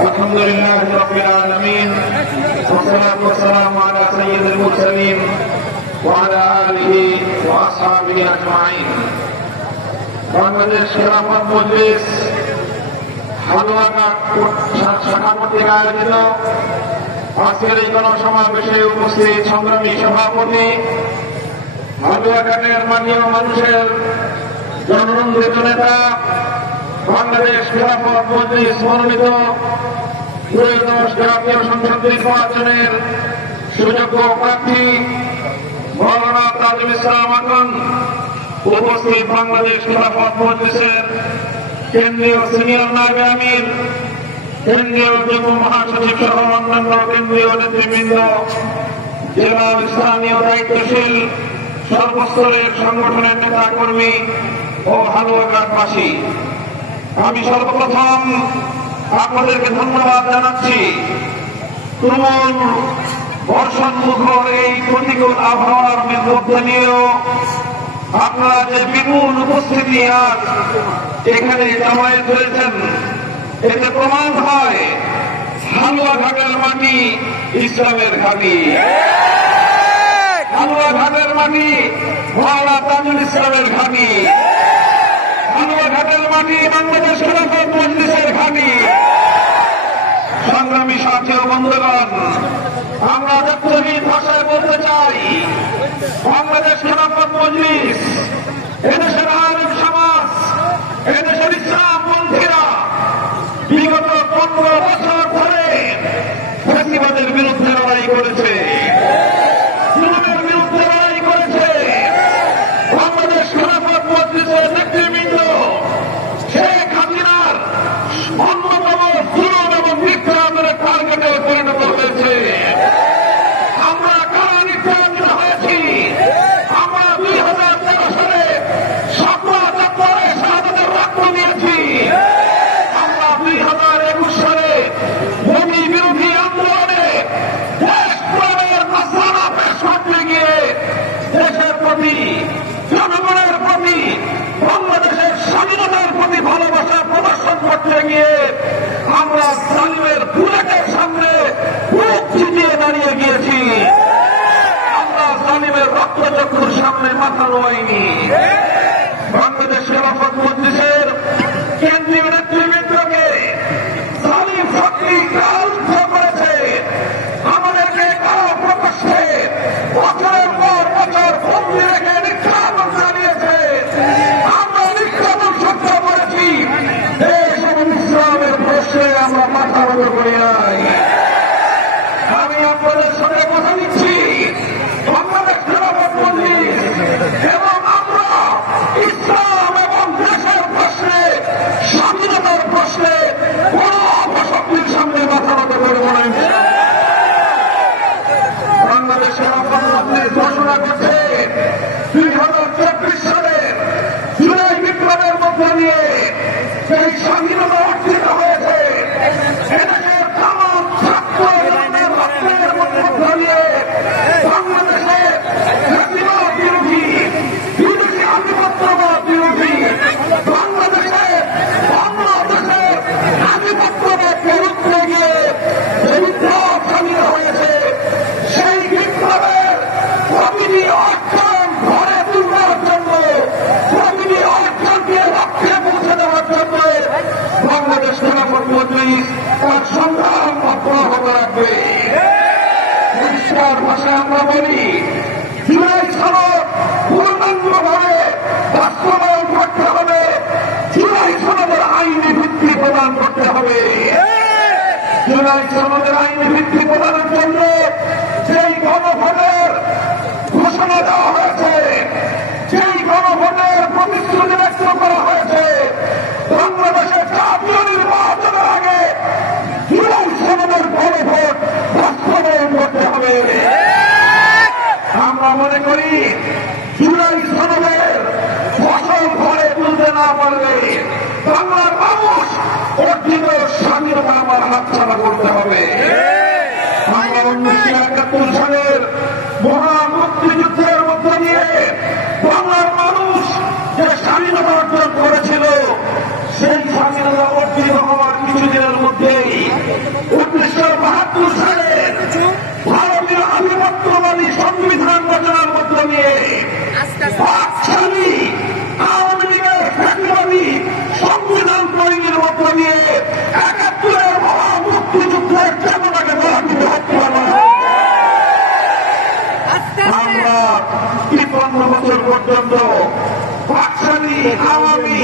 الحمد لله رب العالمين والصلاة والسلام على سيد المرسلين وعلى آله وأصحابه أجمعين। বাংলাদেশ খেলাফত মজলিস হালুয়াঘাট শাখা কর্তৃক আয়োজিত আজকের এই গণসমাবেশে উপস্থিত সংগ্রামী সভাপতি, হালুয়াঘাটের মাননীয় মানুষের জনরঞ্জিত নেতা, বাংলাদেশ খেলাফত মজলিস মনোনীত 2010 জাতীয় সংসদ নির্বাচনের সুযোগ্য প্রার্থী মৌলানা তাজুল ইসলাম আকন, উপস্থিত বাংলাদেশ খেলাফত মজলিসের কেন্দ্রীয় সিনিয়র নায়েবে আমির, কেন্দ্রীয় যুগ্ম মহাসচিব সহ অন্যান্য কেন্দ্রীয় নেতৃবৃন্দ, জেলা স্থানীয় দায়িত্বশীল সর্বস্তরের সংগঠনের নেতা কর্মী ও হালুয়াঘাটবাসী, আমি সর্বপ্রথম আপনাদেরকে ধন্যবাদ জানাচ্ছি। তুমুল বর্ষণমুখর এই প্রতিকূল আবহাওয়ার মধ্যে নিয়েও আপনারা যে বিপুল উপস্থিতি আজ এখানে জমায়েত হয়েছেন, এতে প্রমাণ হয় হালুয়াঘাটের মাটি ইসলামের ঘাঁটি, হালুয়াঘাটের মাটি মৌলানা তাজুল ইসলামের ঘাঁটি, হালুয়াঘাটের মাটি বাংলাদেশ খেলাফত মজলিসের ঘাঁটি। সংগ্রামী সাথী ও বন্ধুগণ, আমরা জাতীয়তাবাদী ভাষায় বলতে চাই, বাংলাদেশ খেলাফত মজলিস এদেশের আলেম সমাজ, এদেশের ইসলামপন্থীরা বিগত 15 বছর ধরে ফ্যাসিবাদের বিরুদ্ধে লড়াই করেছে, জুলুমের বিরুদ্ধে লড়াই করেছে। বাংলাদেশ খেলাফত মজলিসের নেতৃবৃন্দ শেখ হাসিনার অন্যতম জুলুম এবং নির্যাতনের টার্গেটে পরিণত হয়েছে। আমরা কারা নির্যাতিত হয়েছি? আমরা 2013 সালে সকল চত্বরে শাহাদাতের রক্ত দিয়েছি। আমরা 2021 সালে মোদী বিরোধী আন্দোলনে দেশপ্রেমের মাসালা পেশ করতে গিয়ে দেশের প্রতি, জনগণের প্রতি, বাংলাদেশের স্বাধীনতার প্রতি ভালোবাসা প্রদর্শন করতে গিয়ে আমরা জালিমের বুলেটের সামনে বুক চিতিয়ে দাঁড়িয়ে গিয়েছি। আমরা জালিমের রক্তচক্ষুর সামনে মাথা নোয়াইনি। বাংলাদেশ খেলাফত মজলিসের কেন্দ্রীয় নেতৃবৃন্দকে জালিম শক্তি কালুদ্ধ করেছে। আমাদেরকে কারো প্রকাশ্যে বছরের পর বছর বন্দী রেখে নির্যাতন চালিয়েছে। আমরা নির্যাতন সহ্য করেছি। দেশ এবং ইসলামের প্রশ্নে আমরা মাথা নত করি নাই। আমি আপনাদের সাথে কথা দিচ্ছি, বাংলাদেশ খেলাফত মজলিস এবং আমরা ইসলাম এবং দেশের প্রশ্নে, স্বাধীনতার প্রশ্নে কোন অপশক্তির সামনে মাথা নত করব না। বাংলাদেশ খেলাফত মজলিস ঘোষণা করছে 2024 সালের জুলাই বিপ্লবের মধ্য দিয়ে সেই স্বাধীনতা অর্জিত হয়েছে। এদেশের তামাম ছাত্র জনগণের রক্তের মধ্য দিয়ে বাংলাদেশে ফ্যাসিবাদ বিরোধী, বিদেশি আধিপত্যবাদ বিরোধী, বাংলাদেশে আধিপত্যবাদকে রুখতে গিয়ে যে বিপ্লব সামিল হয়েছে, সেই বিপ্লবের প্রতিটি অর্জন ঘরে তুলবার জন্য, প্রতিটি অর্জনকে লক্ষ্যে পৌঁছে দেওয়ার জন্য বাংলাদেশ খেলাফত মজলিস তার সংগ্রাম অব্যাহত রাখবে। পরিষ্কার ভাষায় আমরা বলি, জুলাই সনদ পূর্ণাঙ্গভাবে বাস্তবায়ন করতে হবে, জুলাই সনদের আইনি ভিত্তি প্রদান করতে হবে। জুলাই সনদের আইনি ভিত্তি প্রদানের জন্য যেই গণভোটের ঘোষণা দেওয়া হয়েছে, যেই গণভোটের প্রতিশ্রুতি ব্যক্ত করা হয়েছে, বাংলাদেশের জাতীয় নির্বাচনের আগে জুলাই সনদের গণভোট বাস্তবায়ন করতে হবে। আমরা মনে করি জুলাই সনদের ফসল ঘরে তুলতে না পারলে বাংলার মানুষ অর্জিত স্বাধীনতা আমার হাতছাড়া করতে হবে। আমরা 1971 সালের মহা মুক্তিযুদ্ধের মধ্য দিয়ে বাংলার মানুষ যে স্বাধীনতা অর্জন করেছিল, সেই স্বাধীনতা অর্জিত হওয়ার কিছুদিনের মধ্যেই পর্যন্ত বাকশালী আওয়ামী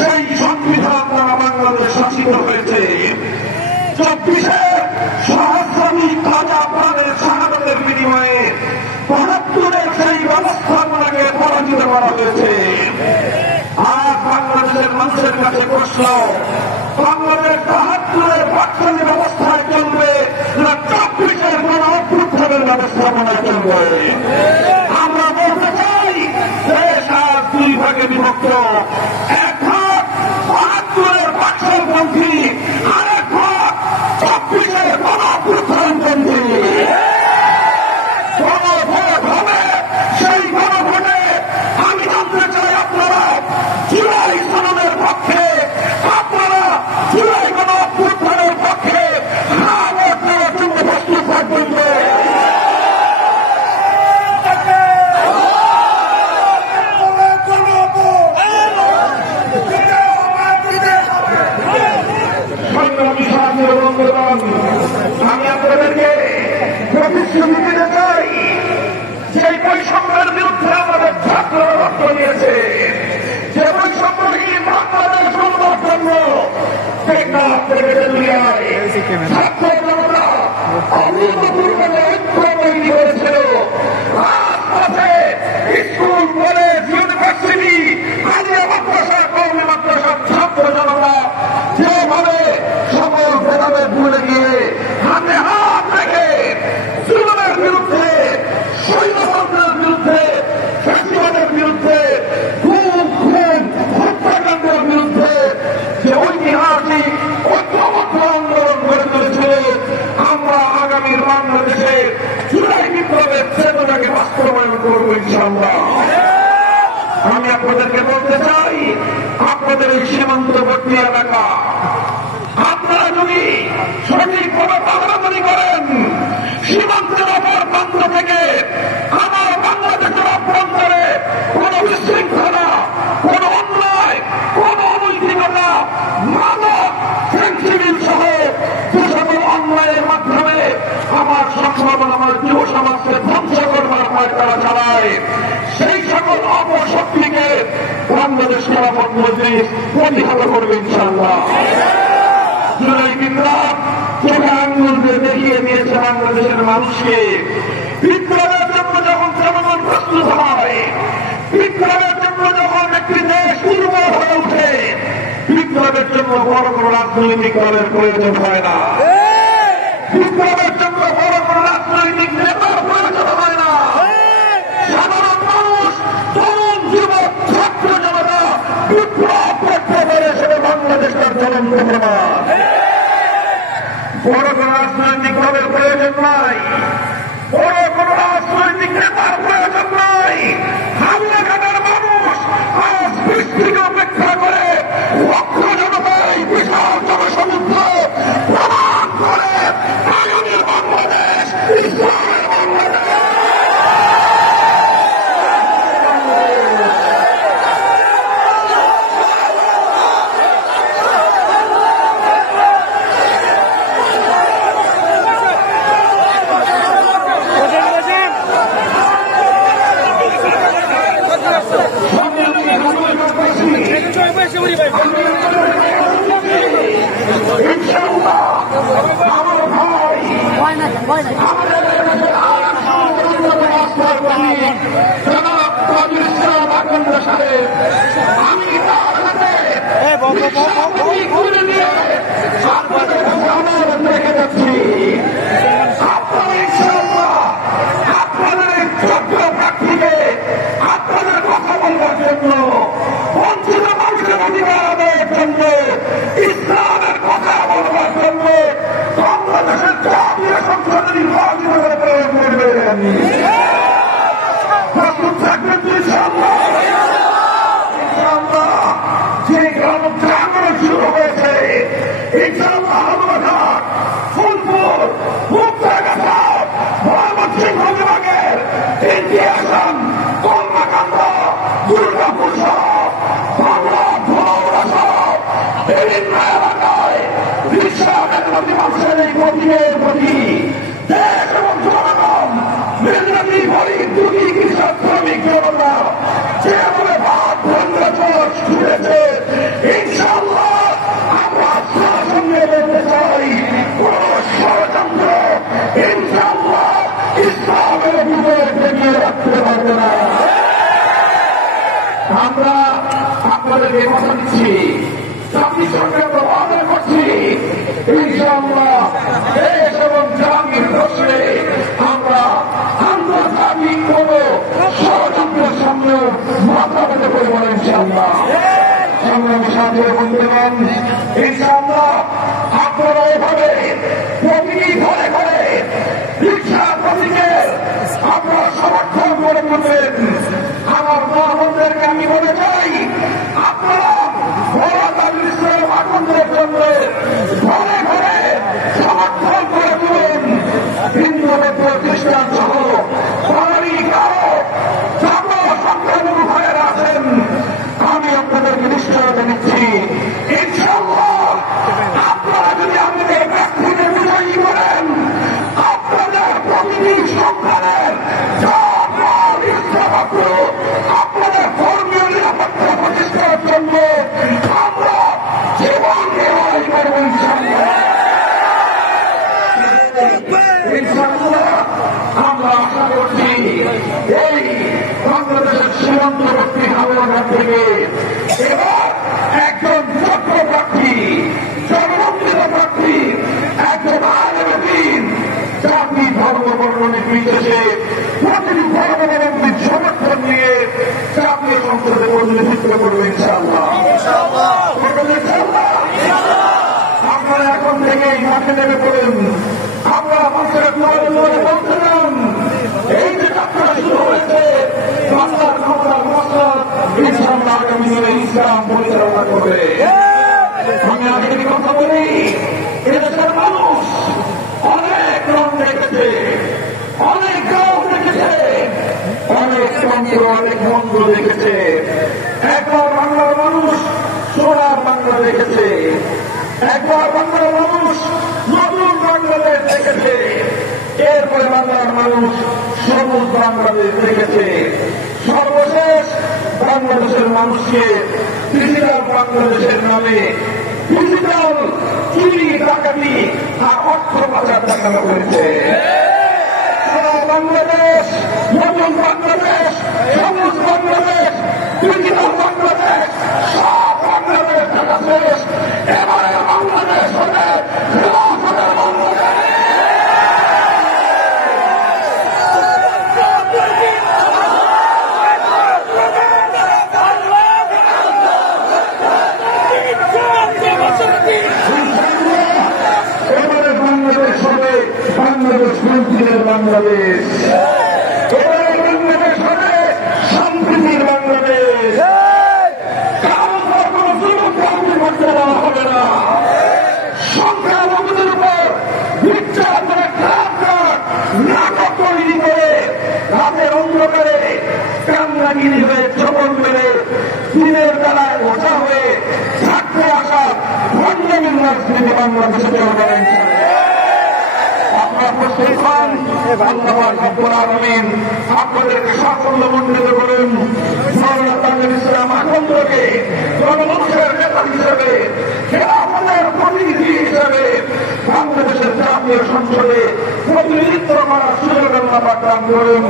সেই সংবিধান দ্বারা বাংলাদেশ শাসিত হয়েছে। 24-এ সহস্রাধিক খাজা প্রাণের শাহাদাতের বিনিময়ে 72-এর সেই ব্যবস্থাপনাকে পরাজিত করা হয়েছে। আজ বাংলাদেশের মানুষের কাছে প্রশ্ন, বাংলাদেশ 72-এর বাকশালী ব্যবস্থায় চলবে না 24-এর কোন অভ্যুত্থানের ব্যবস্থাপনায় চলবে? আমরা বলতে চাই দেশ আজ দুই ভাগে বিভক্ত। এক ভাগ 72-এর বাকশালপন্থী, আর এক ভাগ 24-এর কোন অভ্যুত্থানপন্থী। গণভোট হবে, সেই গণভোটে আমি জানতে চাই আপনারা জুলাই সনদের পক্ষে, আপনারা জুলাই গণ অভ্যুত্থানের পক্ষে হ্যাঁ ভোট দেওয়ার জন্য প্রস্তুত থাকবেন। আমি আপনাদেরকে প্রতিশ্রুতি দিতে চাই, সেই বৈষম্যের বিরুদ্ধে আমাদের ছাত্ররা রক্ত দিয়েছে, যে বৈষম্যহীন বাংলাদেশ গড়বার জন্য টেকনাফ থেকে তেঁতুলিয়ায় ছাত্র জনতা অভূতপূর্ব ঐক্য তৈরি করেছিল। রাজপথে স্কুল, কলেজ, ইউনিভার্সিটি, আলিয়া মাদ্রাসা, কওমি মাদ্রাসার ছাত্র জনতা যেভাবে সকল ভেদাভেদ ভুলে গিয়ে হাতে হাত রেখে জুলুমের বিরুদ্ধে, স্বৈরতন্ত্রের বিরুদ্ধে, ফ্যাসিবাদের বিরুদ্ধে, খুন হত্যাকাণ্ডের বিরুদ্ধে যে ঐতিহাসিক ঐক্যবদ্ধ আন্দোলন গড়ে তুলেছিল, আমরা আগামীর বাংলাদেশে জুলাই বিপ্লবের চেতনাকে বাস্তবায়ন করব ইনশাআল্লাহ। আমি আপনাদেরকে বলতে চাই, আপনাদের এই সীমান্তবর্তী এলাকা আপনারা যদি সঠিকভাবে পালন করেন, সীমান্তের অপর প্রান্ত থেকে আমার বাংলাদেশের অভ্যন্তরে কোন বিশৃঙ্খলা, কোন অন্যায়, কোন অনৈতিকতা, মাদক, ফেন্সিডিল সহ যে সকল অন্যায়ের মাধ্যমে আমার সংখ্যালঘু, আমার যুব সমাজকে ধ্বংস করবার পর তারা চালায়, সেই সকল অপশক্তিকে বাংলাদেশ খেলাফত মজলিস প্রতিহত করবে ইনশাআল্লাহ। জুলাই বিপ্লব চোখে আঙ্গুল দিয়ে দেখিয়ে দিয়েছে বাংলাদেশের মানুষকে। বিপ্লবের জন্য যখন জনগণ প্রস্তুত হয়, বিপ্লবের জন্য যখন একটি দেশ দুর্বল হয়ে ওঠে, বিপ্লবের জন্য বড় কোনো রাজনৈতিক দলের প্রয়োজন হয় না, বিপ্লবের জন্য বড় কোনো রাজনৈতিক নেতার প্রয়োজন হয় না। সাধারণ মানুষ, তরুণ যুবক, ছাত্র জনতা বিপ্লব করতে পারে, সেটা বাংলাদেশের জ্বলন্ত প্রমাণ। বড় কোন রাজনৈতিক দলের প্রয়োজন নাই, বড় কোন রাজনৈতিক নেতার প্রয়োজন নাই। হামলাঘাটের মানুষ আজ বৃষ্টিকে অপেক্ষা করে লক্ষ জনতার বিশাল জনসমুদ্র প্রমাণ করে আগামীর বাংলাদেশ ইসলামের বাংলাদেশ। আপনাদের কথা বলবার জন্য, বঞ্চিত মানুষের অধিকার আদায়ের জন্য, ইসলামের কথা বলবার জন্য বাংলাদেশের জাতীয় সংসদের নির্বাচিত করে প্রয়োগ করবেন। প্রস্তুত থাকবেন ইনশাআল্লাহ। ইনশাআল্লাহ যে গ্রামোত্থান শুরু হয়েছে, ইনশাআল্লাহ হালুয়াঘাট, ফুলপুর, মুক্তাগাছা, ময়মনসিংহ বিভাগের 3টি আসন, কলমাকান্দা, দুর্গাপুর সহ বাংলা, ধুলাউড়া সহ বিভিন্ন এলাকায় বিশ্বাসের প্রতি মানুষের এই প্রতীকের প্রতি দেশ এবং জনগণ, মেদিনীপুর, দুটি কৃষক শ্রমিক জনতা সাহস খুলেছে। ইনশাআল্লাহ আমরা আপনার সঙ্গে বলতে চাই, কোন ষড়যন্ত্র ইনশাআল্লাহ ইসলামের বিজয় ঠেকিয়ে রাখতে পারবে না। আমরা আপনাদেরকে কথা দিচ্ছি, জাতি সরকারকে আদর করছি। ইনশাআল্লাহ দেশ এবং জাতির প্রশ্নে আমরা আন্তর্জাতিক কোন ষড়যন্ত্রের সামনেও মাথা পেতে করবো না। ইনশাআল্লাহ সংগ্রামী সাথী বন্ধুগণ, ইনশাআল্লাহ আপনারা এভাবে প্রতিটি ঘরে ঘরে রিক্সা প্রতীকের আপনারা সমর্থন করে তুলবেন। আমার মা বোনদেরকে আমি বলে চাই, আপনারা আনন্দের জন্য ঘরে ঘরে সমর্থন করে তুলুন। হিন্দু বৌদ্ধ খ্রিস্টান সহ বাঙালি কারো যত সংখ্যালঘু ভাইয়েরা আছেন, আমি আপনাদেরকে নিশ্চয়তা দিচ্ছি, ইনশাআল্লাহ আপনারা যদি আমাদের প্রার্থীদের বিজয়ী করেন, আপনাদের প্রতিটি সন্তানের আপনাদের ধর্মীয় নিরাপত্তা প্রতিষ্ঠার জন্য আমরা জীবন নির্বাহী করব। ইনশাআল্লাহ আমরা আশা করছি এই বাংলাদেশের সীমান্তবর্তী হাওড়াঘাট থেকে এবার একজন যোগ্য প্রার্থী, জনমন্ত্রিত প্রার্থী, একজন আলেম, জাতি ধর্ম বর্ণ নির্বিশেষে প্রতিটি ধর্মাবলম্বীর সমর্থন নিয়ে জাতীয় সংসদে প্রতিনিধিত্ব করবে। ইনশাআল্লাহ আপনারা এখন থেকেই মাঠে নেমে পড়েন। আপনারা মানুষের বলছিলাম, এই যে যাত্রা শুরু হয়েছে বাংলার ক্ষমতার মসনদ, ইনশাআল্লাহ আগামী দিনে ইসলাম পরিচালনা করবে। আমি আগে থেকে কথা বলি, এদেশের মানুষ অনেক রং দেখেছে, অনেক গাঁও দেখেছে, অনেক তন্ত্র, অনেক মন্ত্র দেখেছে। একবার বাংলার মানুষ সোনার বাংলা দেখেছে, একবার বাংলার মানুষ নতুন বাংলাদেশ দেখেছে, এরপরে বাংলার মানুষ সবুজ বাংলাদেশ দেখেছে। সর্বশেষ বাংলাদেশের মানুষকে ডিজিটাল বাংলাদেশের নামে ডিজিটাল চুরি, ডাকাতি আর অর্থ পাচার দেখানো হয়েছে। বাংলাদেশ, নতুন বাংলাদেশ, সবুজ বাংলাদেশ, ডিজিটাল বাংলাদেশ, সব বাংলাদেশ দেখা শেষ। এবারে বাংলাদেশ হবে খেলাফতের বাংলাদেশ। এবারে বাংলাদেশ হবে বাংলাদেশ মন্ত্রীদের বাংলাদেশ। এবারে বাংলাদেশ হবে সম্প্রীতির বাংলাদেশ। কারণ কোন যুবককে করতে দেওয়া হবে না। সংখ্যালঘুদের উপর নির্যাতনের নাটক তৈরি করে রাতের অন্ধকারে কান্নাগিরি হয়ে চবল মেরে দিনের বেলায় ওঠা হয়ে থাকতে আসা ভণ্ডামির রাজনীতি বাংলাদেশে চলবে না। আপনারা প্রস্তুত হন, আল্লাহ রব্বুল আলামিন আপনাদেরকে সাফল্য মণ্ডিত করুন। মওলানা তাজুল ইসলাম আখন্দ্রকে জনমানুষের নেতা হিসেবে, খেলাফতের প্রতিনিধি হিসেবে বাংলাদেশের জাতীয় সংসদে প্রতিনিধিত্ব করার সুযোগ আল্লাহ পাক দান করুন।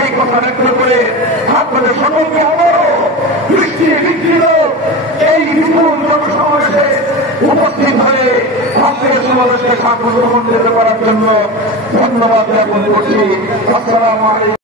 এই কথা ব্যক্ত করে আপনাদের সকলকে আবারও দৃষ্টি বিঘ্নিত এই বিপুল জনসমাবেশে উপস্থিত হয়ে আজকের সমাবেশকে সাফল্য মণ্ডিত করার জন্য ধন্যবাদ জ্ঞাপন করছি। আসসালামু আলাইকুম।